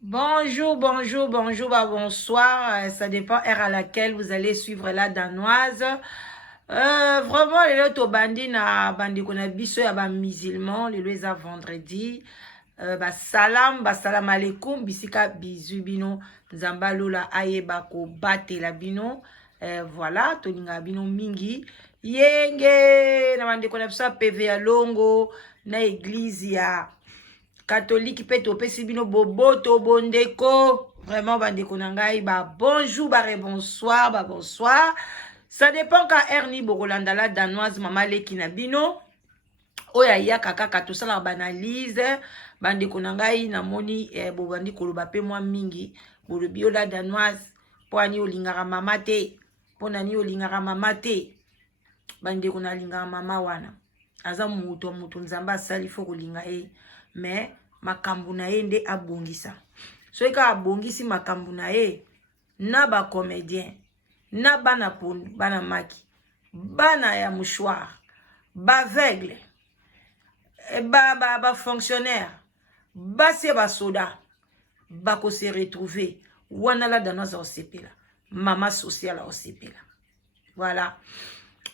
Bonjour, bonjour, bonjour, bonsoir. Ça dépend heure à laquelle vous allez suivre la danoise. Vraiment, les autres bandi na bandi qu'on a biso ya ba musulman, les lois à vendredi. Salam alaikum, bisika bizu bino, nzamba lola aye bako bate la bino. Voilà, toninga bino mingi. Yenge, na bandi qu'on a biso PV ya longo, na église ya catholique pe topesi bino boboto bondeko vraiment bandeko na ngai ba bonjour ba bonsoir ba bonsoir ça dépend ka erni bokolanda la danoise mama leki na bino oya ya kaka tosala ba analyse bandeko na ngai namoni bobandi koloba pe mwa mingi bolobi ola danoise po ani olingaka mama te po nani olingaka mama te bandeko na lingaka mama wana aza muto nzambe asali fo kolinga ye mais makambu na ye nde abongisa soki kaka abongisi makambu na ye na bacomédien na bana pondu bana maki bana ya mouchoir baveugle bafonctionnaire basi basoda bakose retrouver wana la danoise osepela mama sociale osepela voilà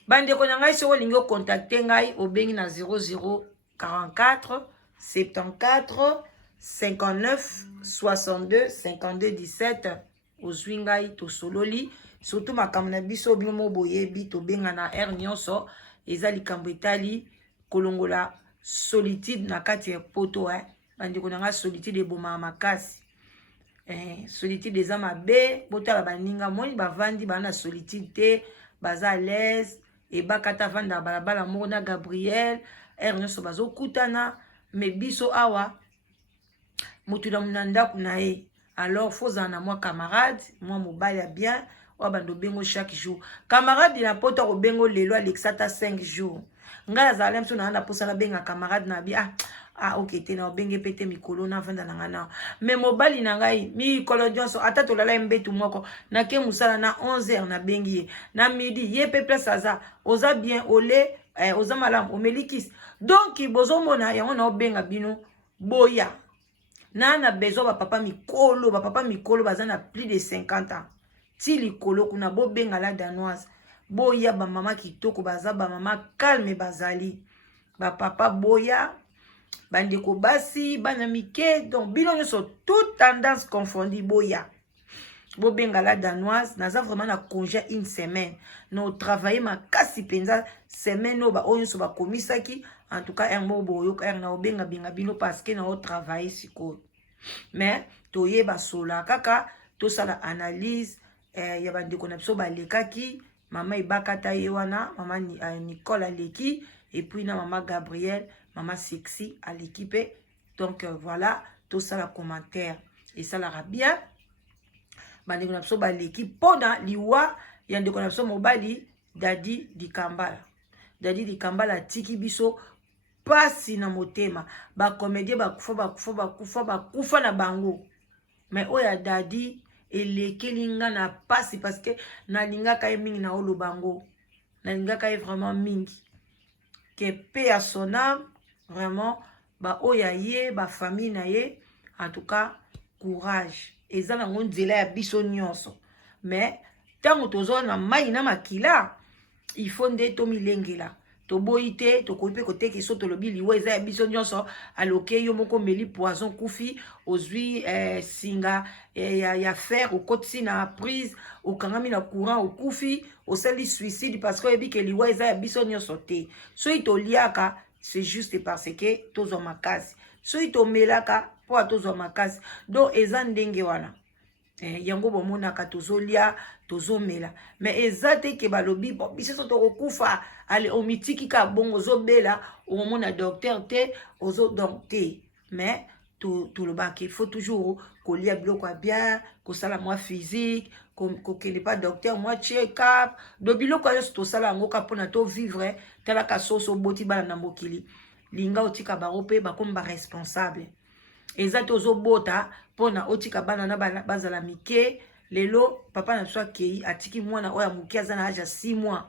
bandeko na ngai soki olingi ocontacte ngai obengi na 0044 74 59 62 52 17 ozwi ngai tosololi surtout makambo na biso bino mo boyebi tobenga na air nyonso eza likambo etali kolongola solitude na kati ya poto bandeko na ngai solitude ebomaka makasi solitude eza mabe botala baninga moni bavandi bana solitude te baza à l'aise ebakata vanda balabala moko na Gabriel air nyonso bazokutana me biso awa mutu na muna ndako na ye alors fozala na mwa camarade mwa mobali ya bien oyo bando bengo chaque jour camarade na poto kobengo lelo alexata 5 jours ngai azala mso na posa na benga camarade na bi ok te na obenge pete mikolo na vanda na ngana me mobali na ngai mikolo nyonso ata tolala mbetu moko na ke musala na 11h na bengi ye na midi ye pe place aza oza bien ole oza malamu omelikisi donc bozomona yango na obenga bino boya na besoin bapapa mikolo baza na plus de 50 ans ti likolo kuna bobenga la danoise boya bamama kitoko baza bamama calme bazali bapapa boya bandeko basi bana mike donc bino nyonso toute tendance confondue boya bobenga la danoise naza vraiment na congé une semaine no travailler makasi penza semaine no ba oyo nyonso bakomisaki en tout cas ermo boyoka er na obenga benga bino parce que na o travailler sikoyo mais toyeba sola kaka tosala analyse ya bandeko na biso balekaki mama ebakata ye wana mama Nicole aleki et puis na mama Gabriel mama sexy à l'équipe donc voilà tosala commentaire et ça la bien bandeko na biso baleki mpona liwa ya ndeko na biso mobali Dadi Dikambala tiki biso pasi na motema bacomédien bakufa na bango mais oya Dadi elekelinga na pasi parce que nalingaka ye mingi na olobango nalingaka ye vraiment mingi que paix à son âme vraiment ba oya ye ba famille na ye en tout cas courage eza nango nzela ya biso nyonso mais ntango tozoa na mai na makila il faut nde tomilengela toboyi te tokoki mpe koteka so tolobi liwa eza ya biso nyonso aloke yo moko meli poison kufi ozwi singa ya fer okotisi na prise okangami na courant okufi osali suicide parce que oyebi ke liwa eza ya biso nyonso te soki toliaka c'est juste parce que tozwa makasi soki tomelaka po atozwa makasi donc eza ndenge wana yango bomonaka tozolia tozomela mais eza te ke balobi bon biso tokokufa ale omitiki ka bongo ozobela omona docteur te ozo donc te mais tolobaki il faut toujours kolia biloko ya bien kosala mwa physique kokende pa docteur mwa check up do biloko nyonso tosala yango ka mpona tovivre talaka soso oboti bana na mokili linga otika bango mpe bakomi baresponsable eza te ozobota mpona otika bana na bazala mike lelo papa na biso akei atiki mwana oyo moke aza na age ya 6 mois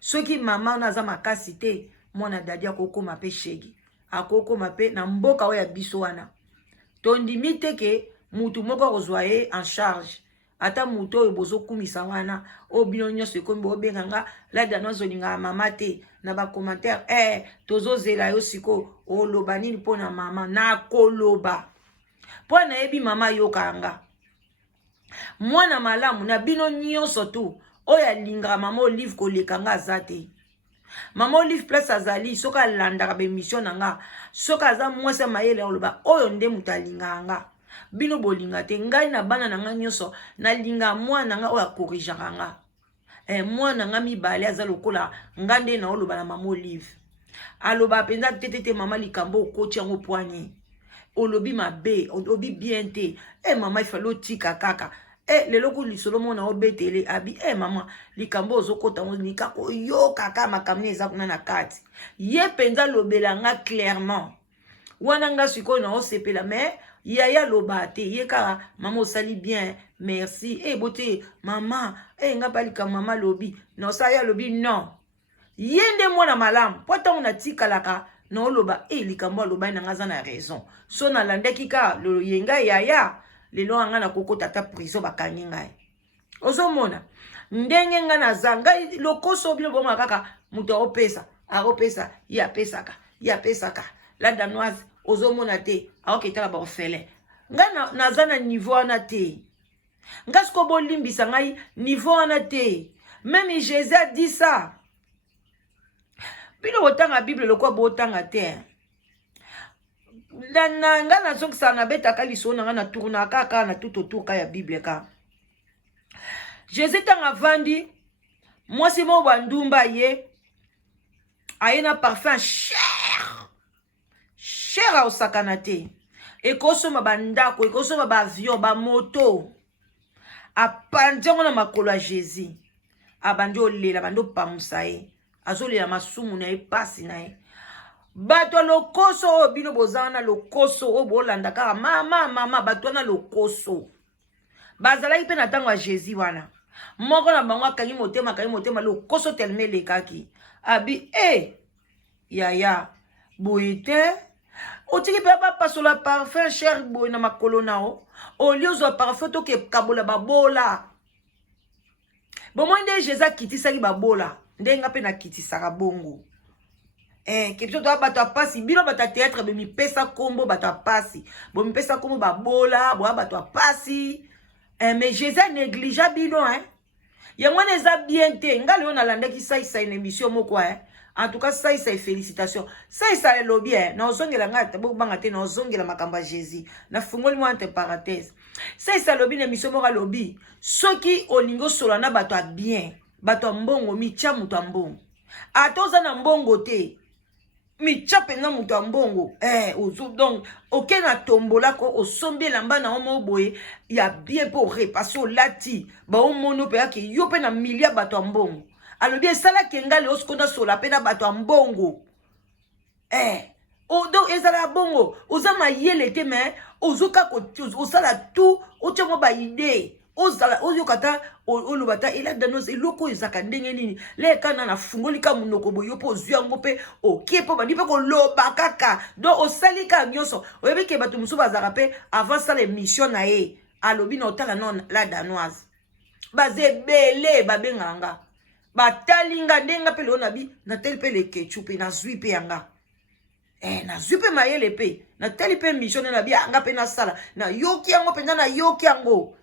soki mama ona aza makasi te mwana Dadi akokoma mpe shegi akokoma mpe na mboka oyo ya biso wana tondimi te ke mutu moko kozwa en charge ata mutu oyo bozokumisa wana oyo bino nyonso ekomi bobenganga la Danoise olingaka mama te na bacommentaire tozozela yo sikoyo oloba nini mpo na mama nakoloba mpo nayebi mama yokanga mwana malamu na bino nyonso tu oyo alingaka mama Olive kolekanga aza te mama Olive place azali soki alandaka bemission na nga soki aza mwasi mayele oloba oyo nde mutu alingaka nga bino bolinga te ngai na bana na nga nyonso nalinga mwana nga oyo akorijaka nga mwana nga mibale aza lokola nga nde na oloba na mama Olive aloba penza tetete mama likambo okoti yango poigne olobi mabe olobi bien te mama ifale otika kaka lelo ku lisolo mona obetele abi mama likambo ozokota ngo nika koyoka kaka makambo eza kuna na kati ye penza lobela nga clairement wana nga sikoyo na osepela mais yaya loba te ye kaka mama osali bien merci bote mama nga palika mama lobi no sa ya lobi non ye nde mwana malamu po ntango natikalaka na oloba likambo alobai na nga aza na raison so nalandaki kaka yenga yaya lelo anga na kokota ata prison bakangi ngai ozomona ndenge nga naza ngai lokoso bino bomona kaka mutu akopesa ye apesaka la Danoise ozomona te aoketaka baorphelin ngai naza na niveau wana te ngai siko bolimbisa ngai niveau wana te même Jésus a dit ça bino botanga Bible lokwa botanga te nga nazokisa na betaka liso na nga na tourna kaka na tout autour ka ya Bible ka Jésus tanga vandi mwasi mo bandumba ye aye na parfum cher osakana te ekosoma bandako ekosoma ba avion ba moto apanjango na makolo ya Jésus abandi olela bando pamusa ye azolela masumu na ye pasi na ye bato lokoso bino bozana lokoso o bolanda kaka mama bato na lokoso bazalaki pe na tango ya Jésus wana moko na bango akangi motema lokoso telme lekaki abi yaya boye te otiki pe bapasola parfum cher boye na makolo nao oli ozwa parfum toke kabola babola bomoi nde Jésus akitisaki babola ndenga pe nakitisaka bongo kebiso to bato apasi bino bato théâtre be mipesa kombo bato apasi bo mipesa kombo babola bo bato apasi mais Jésus négligea bino yango eza bien te nga leo nalandaki saisa une émission moko en tout cas saisa félicitations saisa elobi na ozongela nga bobanga te na ozongela makambo ya Jésus na fungoli mo entre parenthèse saisa lobi na émission moko lobi soki olingo sola na bato a bien bato a mbongo mitia mutu a mbongo atoza na mbongo te mitia penza mutu a mbongo donc oke na tombola ko osombi elamba na omo boye ya bien po repasser olati ba omono pe yake yo pe na milia bato a mbongo alobi esala kenga le oskonda sola pe na bato a mbongo donc ezala bongo oza mayele te mais ozoka osala tout otyango ba idée ozala oyokata olobata ela Danoise eloko ezaka ndenge nini lekana na fungolika munoko boyo po ozwi yango pe okie po bandi pe koloba kaka donc osali ka nyonso oyebi ke bato mosusu bazaka pe avant sala émission na ye alobi na otala non la Danoise baza ebele babenganga batalinga ndenga pe leo nabi nateli pe lekechu pe nazwi pe yanga nazwi pe mayele pe nateli pe mission na bi anga pe nasala na yoki yango penza na yoki yango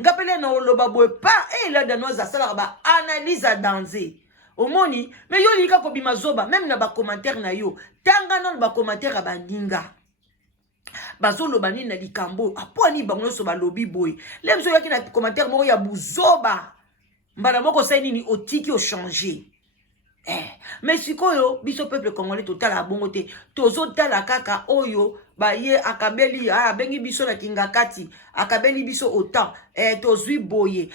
ngapele na oloba boye pa la Danoise asala ba analyse à danger omoni mais yo lika ko bima zoba même na ba commentaire na yo tanga non ba commentaire ba ndinga bazoloba nini na likambo aponi bango so ba lobi boye lemso yaki na commentaire moko ya buzoba mbala moko sai nini otiki o changer mais sikoyo biso peuple congolais totala bongo te tozotala kaka oyo baye akabeli abengi biso na kingakati akabeli biso autant tozwi boye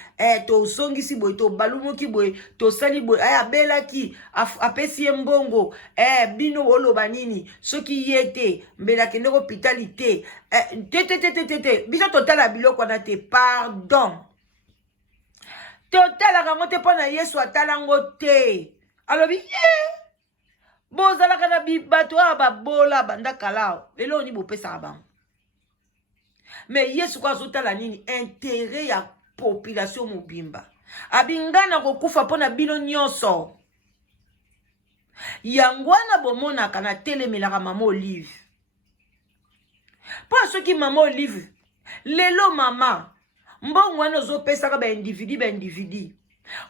tozongisi boye tobalumuki boye tosali boye abelaki apesi ye mbongo bino oloba nini soki ye te mbela kende hôpital te te biso totala biloko na te pardon totala kango te pona Yesu atalango te alobi bozalaka na bato babola banda kalao elo ni bopesa bango Mais yesu kwa zotala nini intérêt ya population mobimba. Abingana kokufa pona bino nyonso. Yangwana bomona kana telemelaka mama Olive. Po soki mama Olive lelo mama mbongo wana ozopesaka ba individu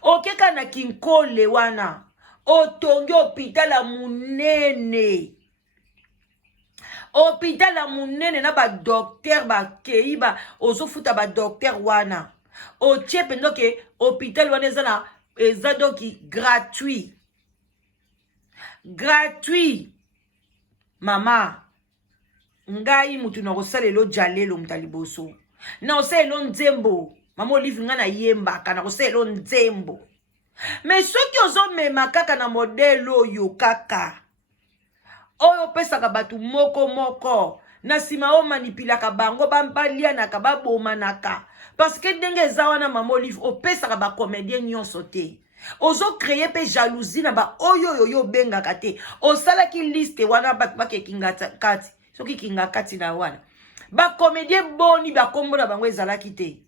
okeka na kinkole wana otongi hôpital munene. Hôpital munene na ba docteur ba keiba ozofuta ba docteur wana. O tiepe ndoke hôpital wana eza doki gratuit. Gratuit. Mama ngai mutu na kosalelo jalelo mutaliboso. Na osalelo nzembo. Mama Olive nga na yemba kana kosalelo nzembo. Mais soki ozomema kaka na modelo oyo kaka. Oyo pesaka batu moko. Na sima o manipilaka bango bambalianaka babomanaka. Parce que ndenge eza wana Mama Olive opesaka ba comédien nyonso te. Ozo créer pe jalousie na ba oyo yo bengaka te. Osalaki liste wana bake kinga kati. Soki kinga kati na wana. Ba comédien boni ba kombo na bango ezalaki te.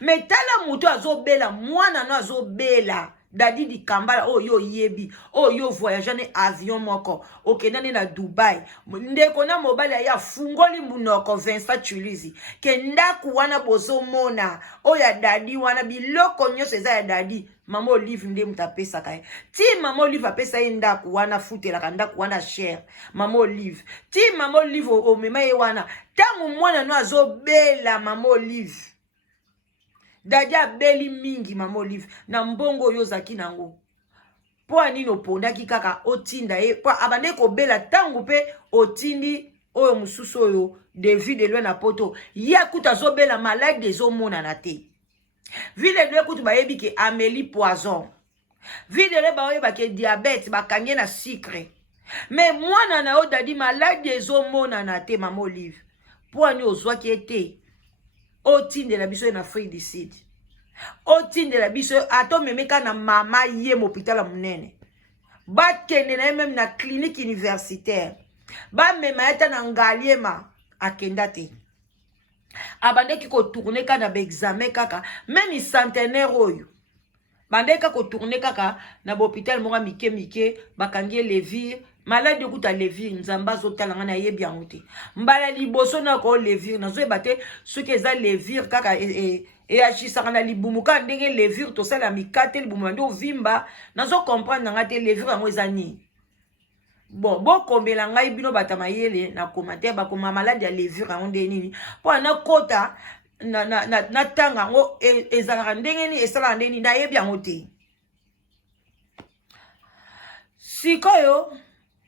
Mais tala muto azobela mwana na azobela. Dadi di kambala oyo yebi oyo voyage ne avion moko okendane na Dubai ndeko na mobali ya fungoli munoko Vincent Chulizi ke ndaku wana bozo mona oya dadi wana biloko nyonso eza ya dadi Mama Olive nde mutapesa kai ti Mama Olive apesa ye ndaku wana futela ndaku wana cher Mama Olive ti Mama Olive o mema ye wana tangu mwana no azobela Mama Olive Dadia beli mingi Mama Olive na mbongo yozaki nango. Po anino pondaki kaka otinda e po abande ko bela tangu pe otindi oyo mususu oyo David elwe na poto ya kuta zo bela malade zo mona na te. Vile elwe kutu ba yebi ke Amélie poison. Vile elwe ba yeba ke diabète ba kange na sucre. Mais mwana na o dadi malade zo mona na te Mama Olive. Po ani ozwaki ete otinde la biso na Afrique du Sud. Otinde la biso ato memeka na mama ye hôpital munene. Ba kende na même na clinique universitaire. Ba mema eta na ngaliema akenda te. Abande ki ko tourner ka na ba examen kaka même centenaire oyo. Bande ka ko tourner kaka na hôpital moko mike bakangie levir malade kuta levir nzamba zotala nga na yebi angote. Mbala liboso na ko levir na zo bate soki eza levir kaka e achisaka na libumuka ndenge levir to sala mikate libumu ndo vimba nazo comprendre nga te levir yango eza ni. Bon, kombela ngai bino batama yele na commentaire ba koma malade ya levir yango nde nini. Po na kota na tanga ngo ezalaka ndenge ni esala ndenge ni na yebi yango te. Sikoyo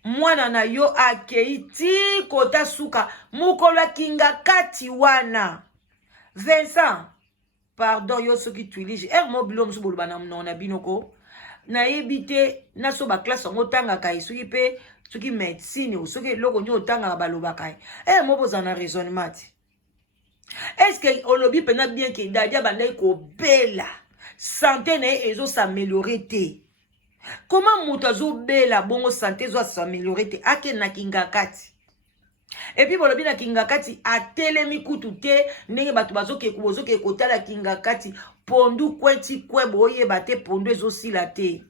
mwana na yo akeiti kota suka mukolo kinga kati wana. Vincent pardon yo soki tuilije mobilo msu bolu bana mna binoko na yebite na so ba classe ngo tanga kai soki pe soki médecine ou soki loko nyo tanga baloba kai moboza na raisonnement. Est-ce que olobi pena bien que dadia bandai ko bela santé ne ezo s'améliorer te? Comment mutazo bela bongo santé zo s'améliorer te ake na kinga kati? Et puis bolobi na kingakati atelemi kutu te ndenge batu bazoke kotala kingakati pondu kwenti kwebo oyeba te pondu ezosila te.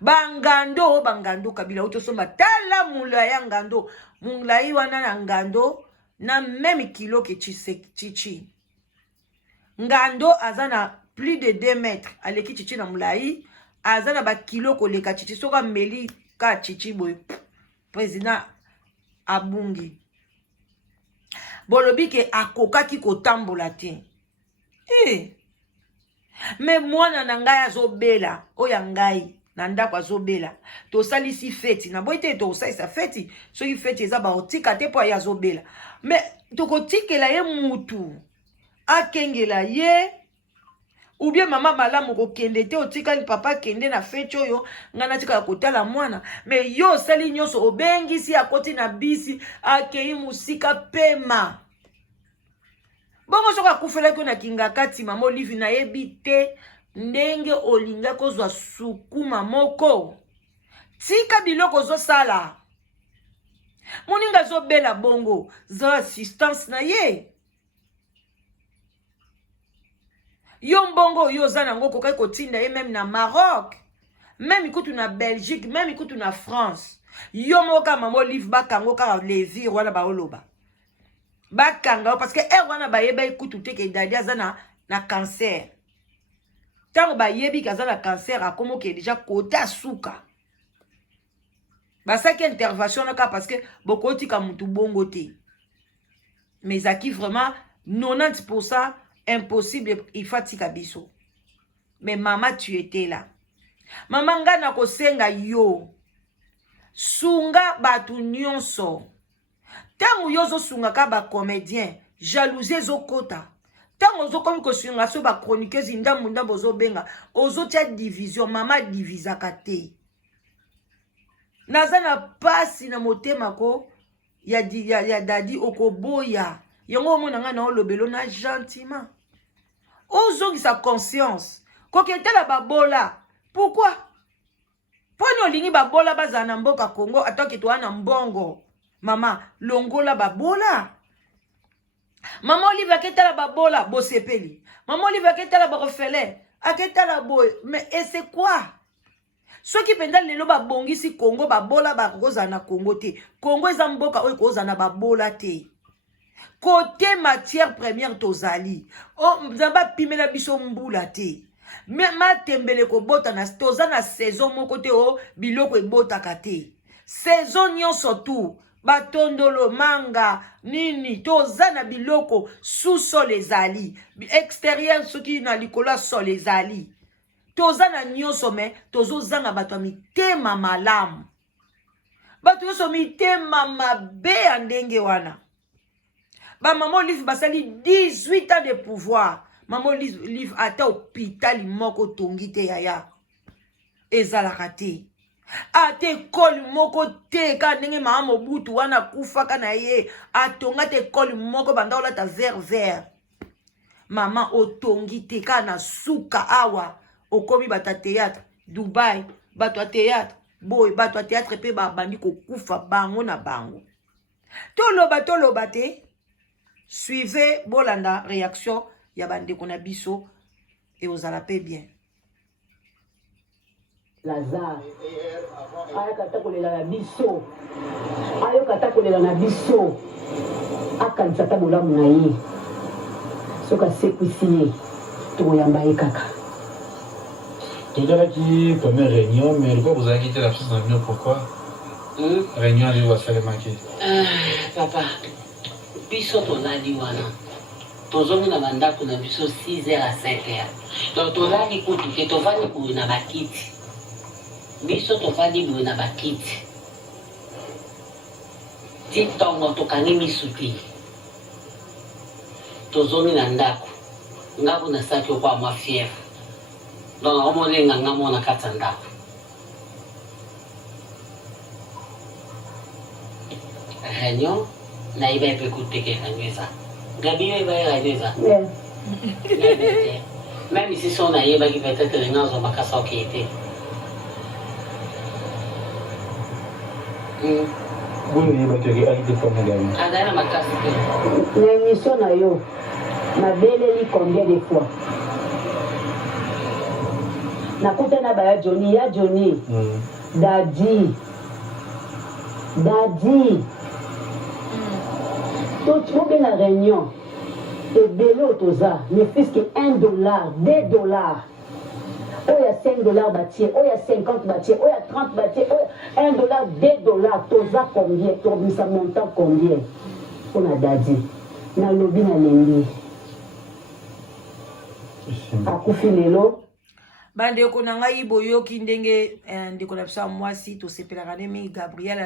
Bangando kabila utosomba tala mula ya ngando mulai wana na ngando na même kilo ke chichi. Ngando azana plus de 2 mètres aleki chichi na mulai azana ba kilo koleka chichi soka meli ka chichi boy président abungi. Bolobi ke akokaki kotambola te. Mais mwana na ngai azobela oya ngai na ndako azobela to salisi feti na boite to salisa feti soki feti eza ba otika te po ya azobela. Mais to kotikela ye mutu akengela ye ou bien mama malamu ko kende te otika ni papa kende na feti oyo ngana tika kotala mwana. Mais yo sali nyonso obengisi akoti na bisi akei musika pema. Bongo soka kufela ko na kinga kati Mama Olive na yebite ndenge olinga kozwa sukuma moko. Tika biloko zo sala. Moninga zo bela bongo zo assistance na ye. Yo mbongo yo zanango kokai kotinda ye même na Maroc. Même ikutu na Belgique, même ikutu na France. Yo moka mamo livre bakango ka levi wana baoloba. Bakanga parce que wana bayeba ikutu te ke dadi azana na cancer. Tango bayebi kaza na cancer akomo ke déjà côté asuka. Basaki intervention naka parce que bokoti ka mutu bongo te. Mais aki vraiment 90% impossible il faut tika biso. Mais maman tu étais là. Maman ngana ko senga yo. Sunga batu nyonso. Tango yozo sunga ka ba comédien, jalousie zo kota. Tango zo komi ko sunga so ba chroniqueuse ndambo zo benga, ozo tia division mama divisaka te. Nazana pasi na motema ko ya dadi okoboya. Yongo mona nga na olobelo na gentiment. Ozo sa conscience. Ko ketela babola. Pourquoi? Pono lingi babola bazana mboka Congo atoki to ana mbongo. Mama, longola babola. Maman Olive aketala babola, bo sepeli. Maman Olive aketala ba refele, aketala boy. Mais et c'est quoi? Ceux qui pendant lelo ba bongisi Congo babola ba koza na Congo te. Congo eza mboka oyo koza na babola te. Côté matière première tozali. Oh, mzamba pimela biso mbula te. Ma tembele ko bota na toza na saison moko te o biloko ebota kate. Saison nyonso tu batondolo manga nini toza na biloko sous sol ezali. Extérieur soki na likola sol ezali. Toza na nyonso me tozo zanga bato mitema malamu. Bato nyonso mitema mabe andenge wana. Ba maman Olive basali 18 ans de pouvoir. Maman Olive ata hôpital moko tongite yaya. Ezalaka te. Ate école moko te ka ndenge mama Mobutu wana kufaka na ye. Atonga te école moko banda olata vert. Maman otongite ka na suka awa. Okomi bata théâtre. Dubai. Bato a théâtre. Boy, bato a théâtre pe ba bandi ko kufa bango na bango. Toloba te. Suivez bolanda réaction ya bande kona biso et ozala pe bien. Lazare ayokata kolela na biso ayokata kolela na biso akanisa ta bolamu na ye soka sekwisi ye tokoyamba ye kaka tozalaki première réunion mais pourquoi vous avez quitté la pièce de réunion pourquoi réunion ali wasale manqué papa biso tozali wana tozongi na bandako na biso 6h à 5h donc tozali kutu te tovandi boye na bakiti biso tovandi boye na bakiti ti ntongo tokangi misu te tozongi na ndako ngako nasalaki okwa mwa fièvre donc akomolenga nga mona kati ya ndako réunion naiba epe kuteke réunion eza gabi yo eba réunion eza même si son nayebaki peut-être lenga azwa makasa oke te boni yebaki oke akite forme gabi azali na makasi te na émission na yo nabeleli combien de fois nakutana baya Johnny ya Johnny dadi tobe na réunion ebele otoza ne fils que $1 $2 oya $5 batie oya 50 batie oya 30 batie oya $1 $2 toza combien tobimisa montant combien mpona dadi nalobi na lengi akufi lelo bandeko na ngai boyoki ndenge ndeko na biso mwasi tosepelaka nemi Gabriel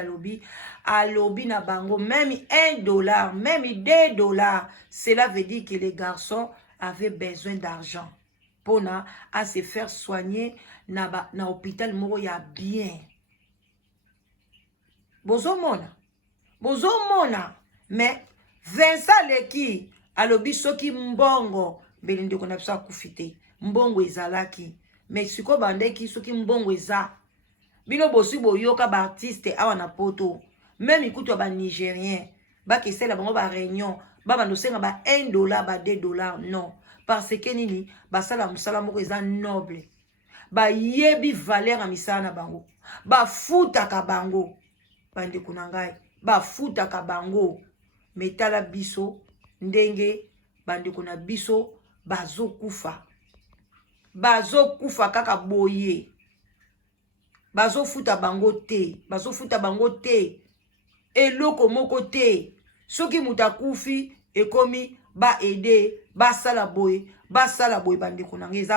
alobi na bango même $1 même $2 cela veut dire que les garçons avaient besoin d'argent pour à se faire soigner na hôpital moko ya bien bozomona mais Vincent Leki alobi soki mbongo mbeli ndeko na biso akufi te mbongo ezalaki mais siko bandeki soki mbongo eza bino bosi boyoka ba artiste awa na poto même ikutu ba nigérien ba kesela bango ba réunion baba nosenga ba $1 ba $2 non parce que nini basala musala moko eza noble ba yebi valeur a misala na bango ba futaka bango bande kuna ngai ba futaka bango metala biso ndenge bande kuna biso bazokufa kaka boye bazofuta bango te eloko moko te soki mutakufi ekomi ba aider basala boye bandeko na ngai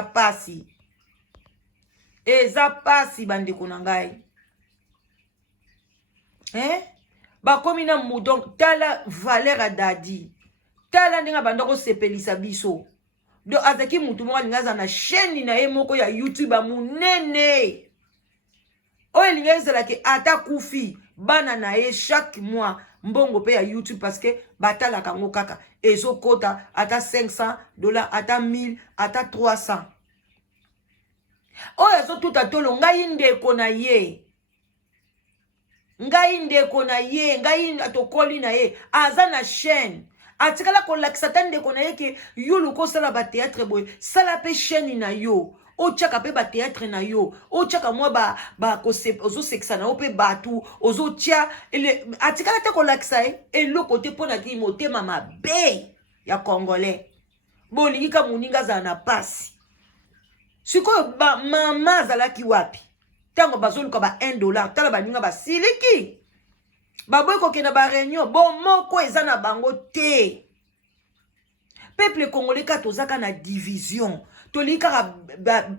eza pasi bandeko na ngai bakomi na donc tala valeur a dadi tala ndenge banda kosepelisa biso donc azaki mutu moko alingi aza na chaîne na ye moko ya YouTube amunene oyo elingi ezalaki ata kufi bana na ye chaque mois mbongo pe ya YouTube parce que batalaka ngo kaka ezokota ata $500 ata 1000 ata 300 oyo ezotuta tolo ngai ndeko na ye ngai atokoli na ye aza na chaîne atikala kolakisa ta ndeko na ye ke yo loko osala bateatre boye sala pe chaîne na yo otiaka pe bateatre na yo otiaka mwa ozosekisa na yo pe batu ozotia atikala te kolakisa ye eloko te mpo na kii motema mabe ya congolais bolingi ka moninga azala na pasi sikoyo mama azalaki wapi ntango bazoluka ba $1 tala baninga basiliki baboyi kokenda ba réunion bomoko eza na bango te peuple congolais ka tozaka na division tolingi kaka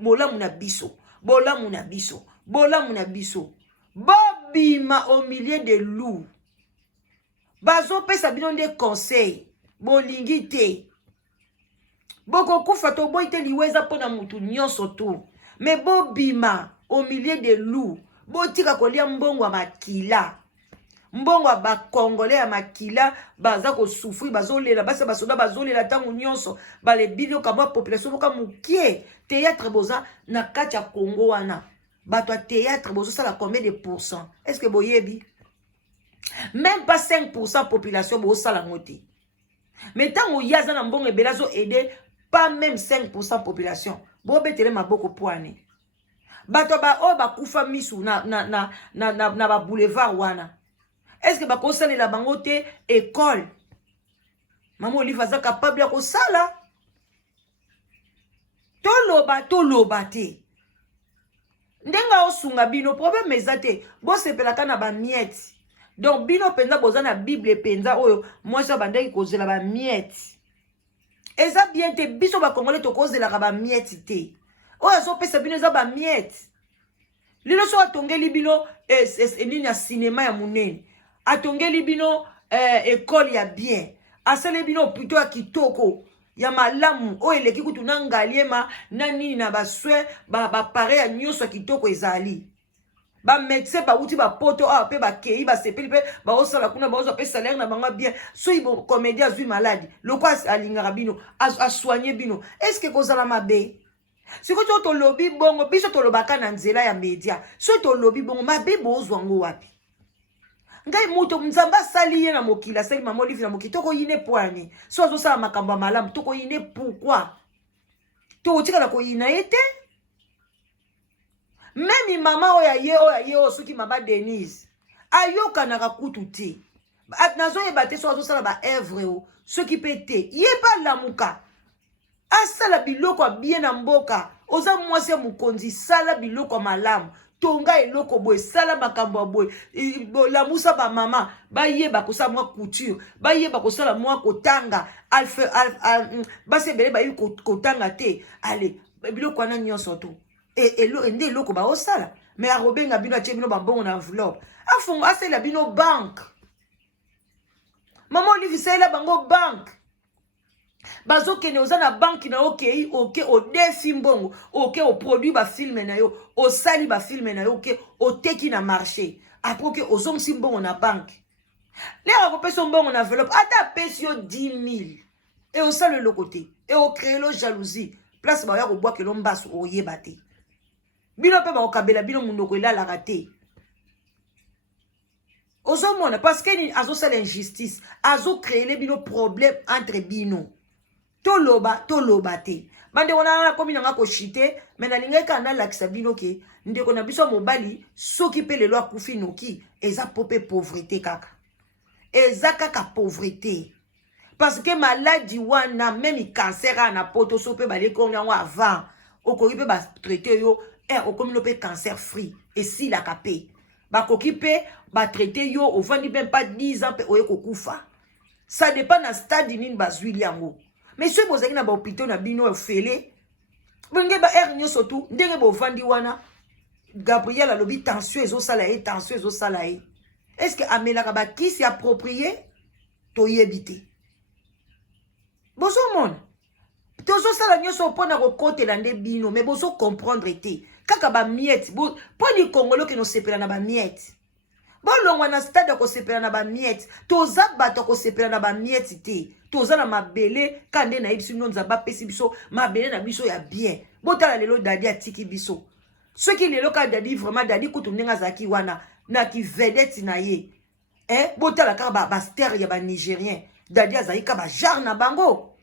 bolamu na biso bobima au milieu de loups bazopesa bino nde conseil bolingi te bokokufa toboyi te liwa eza mpo na mutu nyonso tu me bobima au milieu de loups botika kolia mbongo ya makila mbongo ya bakongolais ya makila baza kosufri bazolela basi basoda bazolela ntango nyonso balebiloka mwa population moka mokie théâtre boza na kati ya Congo wana bato ya théâtre bozosala combien de pourcent est-ce que boyebi même pas 5% population bozosala ngo te mais ntango yaza na mbongo ebele azo aider pas même 5% population bobetele maboko poane bato oyo bakufa misu na ba boulevard wana est-ce que bakosalela bango te école mama Olive aza capable ya kosala toloba te ndenga osunga bino problème eza te bosepelaka na bamiete donc bino penza boza na bible penza oyo mwasi bandaki kozela bamiete eza bien te biso bakongolais tokozelaka bamiete te oyo azopesa bino eza bamiete lelo so atongeli bino nini ya cinéma ya monene atongeli bino école ya bien asale bino plutôt ya kitoko ya malamu oyo eleki kutu na ngaliema na nini na baswe bapare ya nyonso ya kitoko ezali bamédecin bauti bapoto awa mpe bakei basepeli mpe baosala kuna baozwa mpe salaire na bango bien soki comédie azwi maladi loko alingaka bino asoigne bino estce kozala mabe sikoyo to tolobi bongo biso tolobaka na nzela ya media soki tolobi bongo mabe bozwa ngo wapi ngai muto nzambe asali ye na mokili asali mama Olive na mokili tokoyine poani so azosala makambo ya malamu tokoyine pourquoi tokotikala koyina ye te memi mama oyo soki mama Denise ayokanaka kutu te nazoyeba te so azosala ba œuvre o soki pe te ye balamuka asala biloko abie na mboka oza mwasi ya mokonzi sala biloko malamu tonga eloko boye sala makambo ya boye lamusa bamama bayeba kosala mwa couture bayeba kosala mwa kotanga basi ebele bayebi kotanga te ale biloko wana nyonso to nde eloko baosala mais akobenga bino atie bino bambongo na enveloppe afungo asalela bino banke mama Olive salela bango banke bazokende oza na banki na okei oke odefi mbongo oke oproduit bafilme na yo osali bafilme na yo oke oteki na marché apres oke ozongisi mbongo na banki lero akopesa mbongo na enveloppe ata apesi yo 10 000 e osala eloko te e ocréelo jalousie place baoya kobwakelo mbaso oyeba te bino mpe bakokabela bino monoko elalaka te ozomona parce que azosala injustice créer les bino problème entre bino toloba te bande ona komi nanga ko chite mais na lingeka na lakisa bino ke ndeko na biso mobali soki pe lelo akufi noki eza popé pauvreté kaka eza kaka pauvreté parce que maladie wana même cancer na poto so pe bale ko nyango avant okoki pe ba traiter yo okomi no pe cancer free et si la kapé ba koki pe ba traiter yo ovandi même pas 10 ans pe oye kokufa ça dépend na stade nini bazwili yango. Mais si vous avez un hôpital na bino félé, vous avez un nyoso tout, ndenge bo vandi wana Gabriel a lobi tension ezo salaye. Est-ce que amela ka ba qui s'est approprié to yebité? Bozo mon. Tozo sala nyoso pona ko kote la nde bino, mais bozo comprendre té. Kaka ba miette, bo poni Congolo ke no sepela na ba miette. Bon longwa na stade ko sepela na ba miette, toza bato ko sepela na ba miette té. Toza na mabele kande na ibiso nonza ba pesi biso mabele na biso ya bien. Botala lelo dadi atiki biso. Ceux qui lelo ka dadi vraiment dadi kutu ndenga zaki wana na ki vedette na ye. Botala ka ba star ya ba nigérien. Dadi azaki ka ba jar na bango.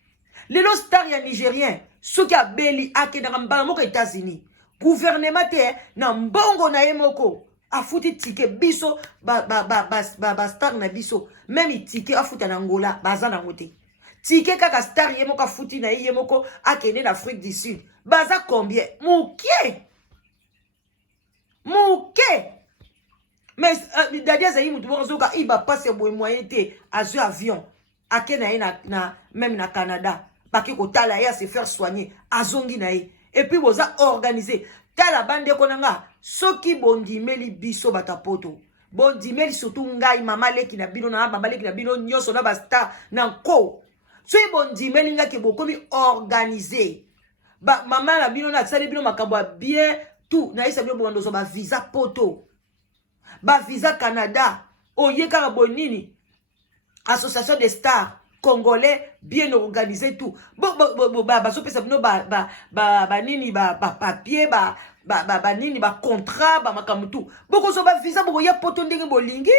Lelo star ya nigérien, ceux qui a beli ake na mbala moko États-Unis. Gouvernement te na mbongo na ye moko. Afuti tike biso ba star na biso même tike afuta na Angola baza na ngote tike kaka star ye moko afuti na ye moko akende na Afrique du Sud baza combien muke mais dadia zayi mutu bozoka iba passe boy moyen te azu avion akena ye na même na Canada baki ko tala ya se faire soigner azongi na ye et puis boza organiser tala bande konanga soki bondimeli biso batapoto bondimeli surtout ngai mama leki na bino na baba leki na bino nyoso na basta na ko so bondimeli ngaki bokomi organiser ba mama na bino na sale bino makambo bien tout na isa bino bondozo ba visa poto ba visa Canada oyeka bonini association des stars congolais bien organisé tout baso pesa bino ba nini ba papier ba nini ba contrat ba makamutu boko so ba visa boko ya poto ndenge bolingi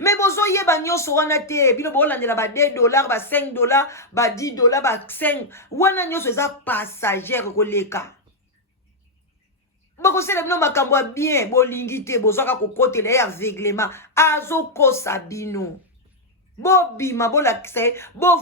mais bozo ye ba nyoso wana te bino bo landela ba $2 ba $5 ba $10 ba 5 wana nyoso eza passager koleka boko sele bino makambo bien bolingi te bozaka kokotela ya aveuglement azo kosa bino bobima bolakise bo